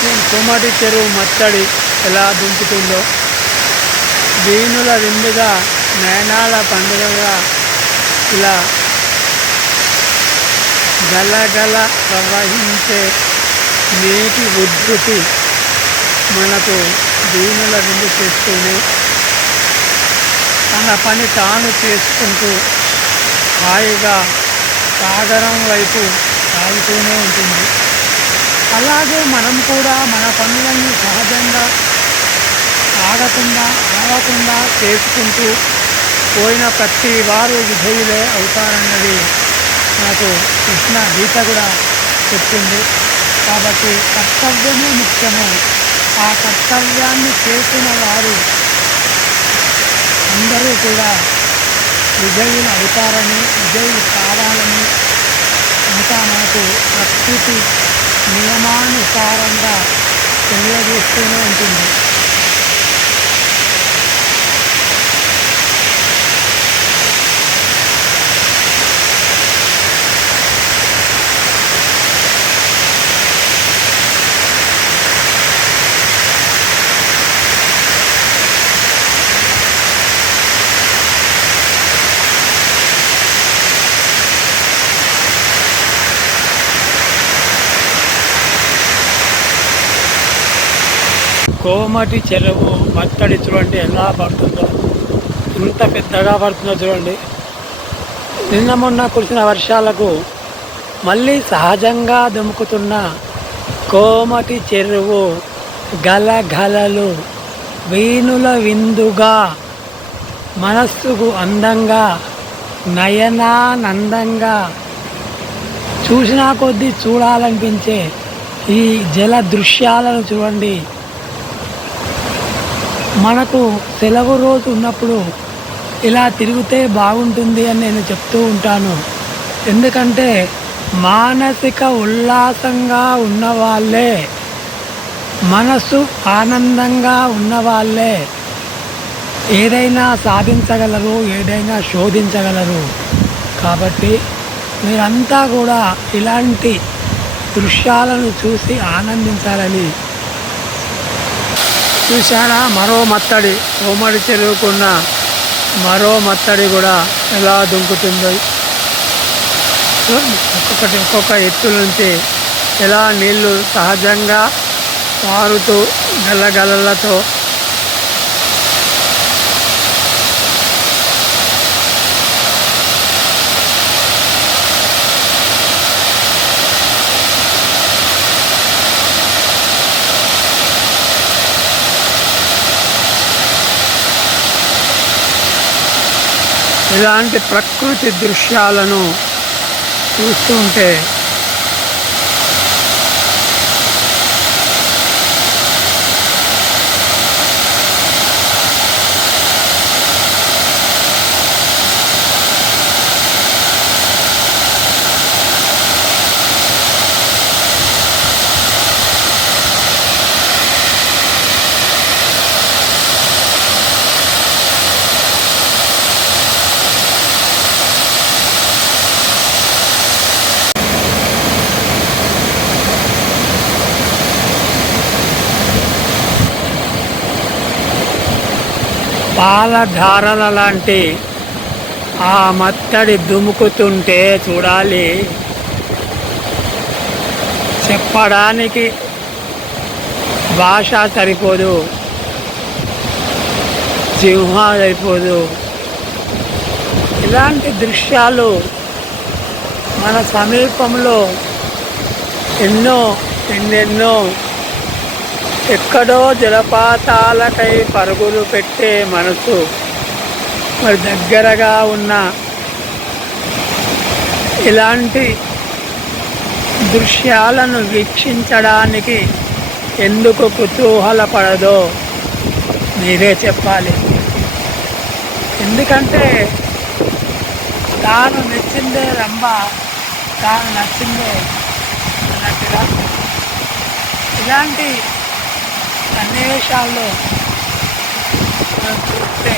కోమటి చెరువు మత్తడి ఎలా దుంకుతుందో, దీనుల విందుగా నయనాల పండుగగా ఇలా గలగల ప్రవహించే నీటి ఉద్ధృతి మనకు దీనుల విందు చేస్తూనే తన పని తాను చేసుకుంటూ హాయిగా సాగరం వైపు సాగుతూనే ఉంటుంది. అలాగే మనం కూడా మన పనులన్నీ సహజంగా ఆగకుండా చేసుకుంటూ పోయిన ప్రతి వారు విధేయులే అవుతారన్నది మనకు కృష్ణ గీత కూడా చెప్తుంది. కాబట్టి కర్తవ్యమే ముఖ్యము. ఆ కర్తవ్యాన్ని చేసిన వారు అందరూ కూడా విజయులు అవుతారని, విజయులు కావాలని ఇంకా మనకు ప్రకృతి నియమానుసారంగా తెలియజేస్తూనే ఉంటుంది. కోమటి చెరువు మత్తడి చూడండి ఎలా పడుతుందో, ఇంత పెద్దగా పడుతుందో చూడండి. నిన్న మొన్న కురిసిన వర్షాలకు మళ్ళీ సహజంగా దుముకుతున్న కోమటి చెరువు గలగలలు వీణుల విందుగా మనస్సుకు అందంగా నయనానందంగా చూసినా కొద్దీ చూడాలనిపించే ఈ జల దృశ్యాలను చూడండి. మనకు సెలవు రోజు ఉన్నప్పుడు ఇలా తిరిగితే బాగుంటుంది అని నేను చెప్తూ ఉంటాను. ఎందుకంటే మానసిక ఉల్లాసంగా ఉన్నవాళ్ళే, మనసు ఆనందంగా ఉన్నవాళ్ళే ఏదైనా సాధించగలరు, ఏదైనా శోధించగలరు. కాబట్టి మీరంతా కూడా ఇలాంటి దృశ్యాలను చూసి ఆనందించాలని. చూశారా మరో మత్తడి, కోమటి చెరువుకున్న మరో మత్తడి కూడా ఎలా దుంకుతుందో. ఒక్కొక్క ఎత్తు నుంచి ఎలా నీళ్లు సహజంగా పారుతూ గలగలలతో ఇలాంటి ప్రకృతి దృశ్యాలను చూస్తుంటే పాలధారల లాంటి ఆ మత్తడి దుముకుతుంటే చూడాలి. చెప్పడానికి భాష సరిపోదు, జిహ్వ సరిపోదు. ఇలాంటి దృశ్యాలు మన సమీపంలో ఎన్నెన్నో ఎక్కడో జలపాతాలకై పరుగులు పెట్టే మనసు మరి దగ్గరగా ఉన్న ఇలాంటి దృశ్యాలను వీక్షించడానికి ఎందుకు కుతూహలపడదో మీరే చెప్పాలి. ఎందుకంటే తాను మెచ్చిందే రంభ, తాను నచ్చిందే అన్నట్టుగా ఇలాంటి సన్నివేశాల్లో చూస్తే